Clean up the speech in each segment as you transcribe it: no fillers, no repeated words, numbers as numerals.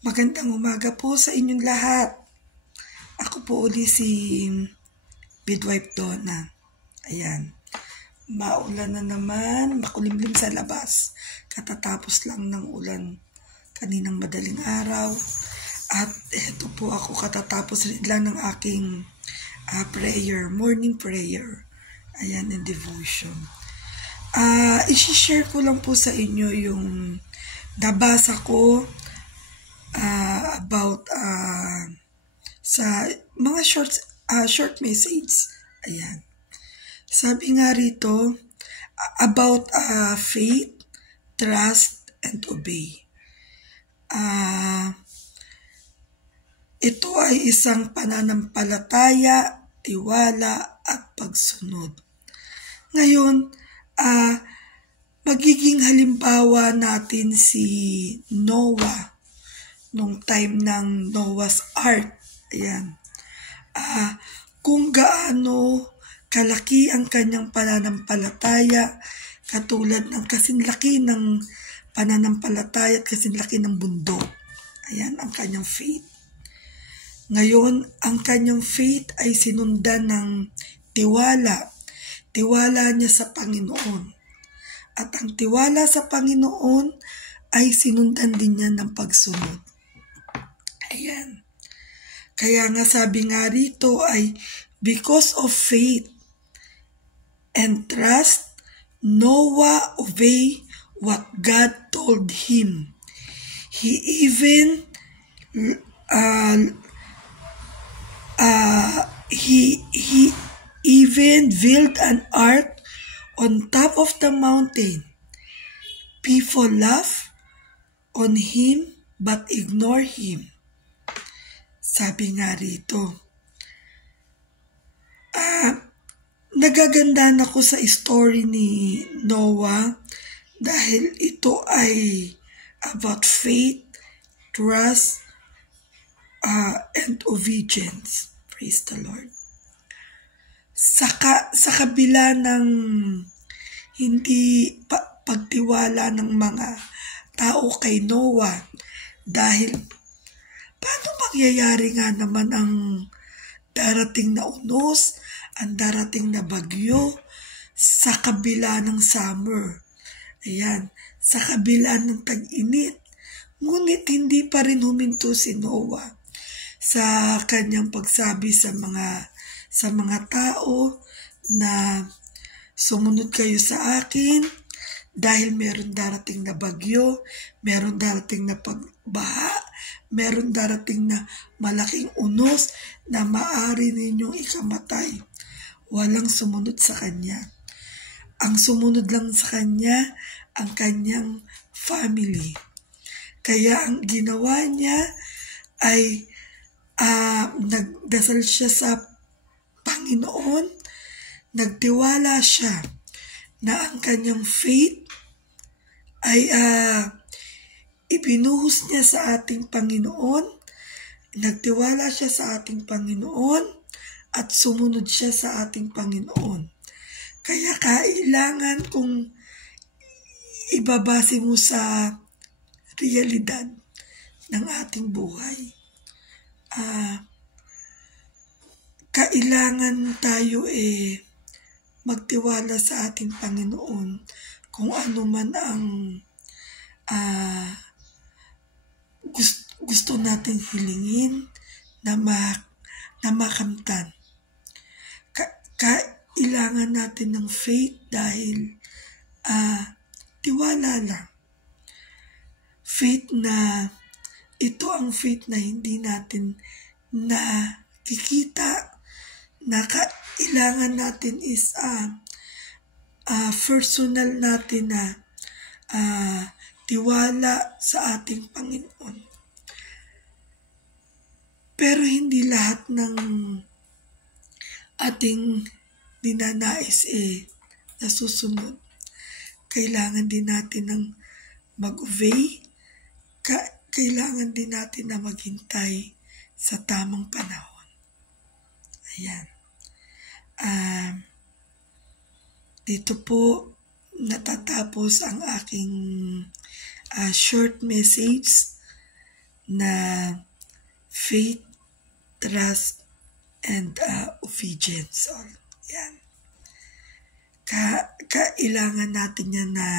Magandang umaga po sa inyong lahat. Ako po uli si Midwife Donna. Ayan. Maulan na naman, makulimlim sa labas. Katatapos lang ng ulan kaninang madaling araw. At eto po ako katatapos rin lang ng aking prayer, morning prayer. Ayan, and devotion. I-share ko lang po sa inyo yung nabasa ko about sa mga short message. Ayan. Sabi nga rito about faith, trust, and obey. Ito ay isang pananampalataya, tiwala, at pagsunod. Ngayon, magiging halimbawa natin si Noah nung time ng Noah's Ark. Ayan. Kung gaano kalaki ang kanyang pananampalataya, katulad ng kasinlaki ng pananampalataya at kasinlaki ng bundok. Ayan, ang kanyang faith. Ngayon, ang kanyang faith ay sinundan ng tiwala. Tiwala niya sa Panginoon. At ang tiwala sa Panginoon ay sinundan din niya ng pagsunod. Ayan. Kaya nga sabi nga rito ay, because of faith and trust, Noah obeyed what God told him. He even built an ark on top of the mountain. People laugh on him but ignore him. Sabi nga rito, nagagandahan ako sa story ni Noah dahil ito ay about faith, trust, and obedience. Praise the Lord. Sa kabila ng hindi pagtiwala ng mga tao kay Noah, dahil paano mangyayari nga naman ang darating na unos, ang darating na bagyo, sa kabila ng summer. Ayan, sa kabila ng tag-init. Ngunit hindi pa rin huminto si Noah sa kanyang pagsabi sa mga tao na sumunod kayo sa akin dahil meron darating na bagyo, meron darating na pagbaha, meron darating na malaking unos na maaari ninyong ikamatay. Walang sumunod sa kanya. Ang sumunod lang sa kanya, ang kanyang family. Kaya ang ginawa niya ay nagdasal siya sa Panginoon, nagtiwala siya na ang kanyang faith ay ibinuhos niya sa ating Panginoon, nagtiwala siya sa ating Panginoon, at sumunod siya sa ating Panginoon. Kaya kailangan kung ibabase mo sa realidad ng ating buhay, kailangan tayo magtiwala sa ating Panginoon kung ano man ang gusto natin hilingin na makamtan. Kailangan natin ng faith dahil tiwala lang. Faith na ito ang faith na hindi natin nakikita, na kailangan natin is personal natin na tiwala sa ating Panginoon. Pero hindi lahat ng ating ninanais nasusunod. Kailangan din natin ng mag-obey, kailangan din natin na maghintay sa tamang panahon. Ayan. Dito po natatapos ang aking short message na faith, trust, and obedience. Yan. Kailangan natin yan na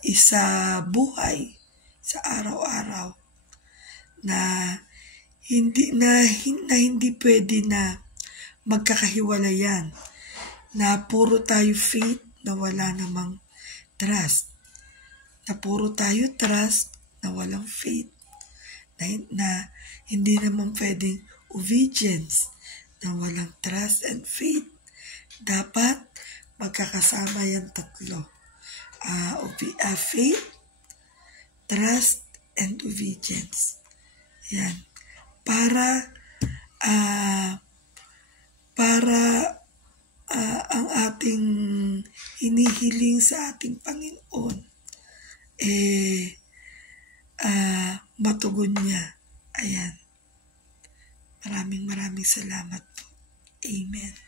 isa buhay sa araw-araw na hindi pwede na magkakahiwalayan, na puro tayo faith na wala namang trust, na puro tayo trust na walang faith, na hindi naman pwedeng obedience na walang trust and faith. Dapat magkakasama yan tatlo. Faith, trust, and obedience. Yan. Para ang ating hinihiling sa ating Panginoon matugon niya. Ayan. Maraming salamat po. Amen.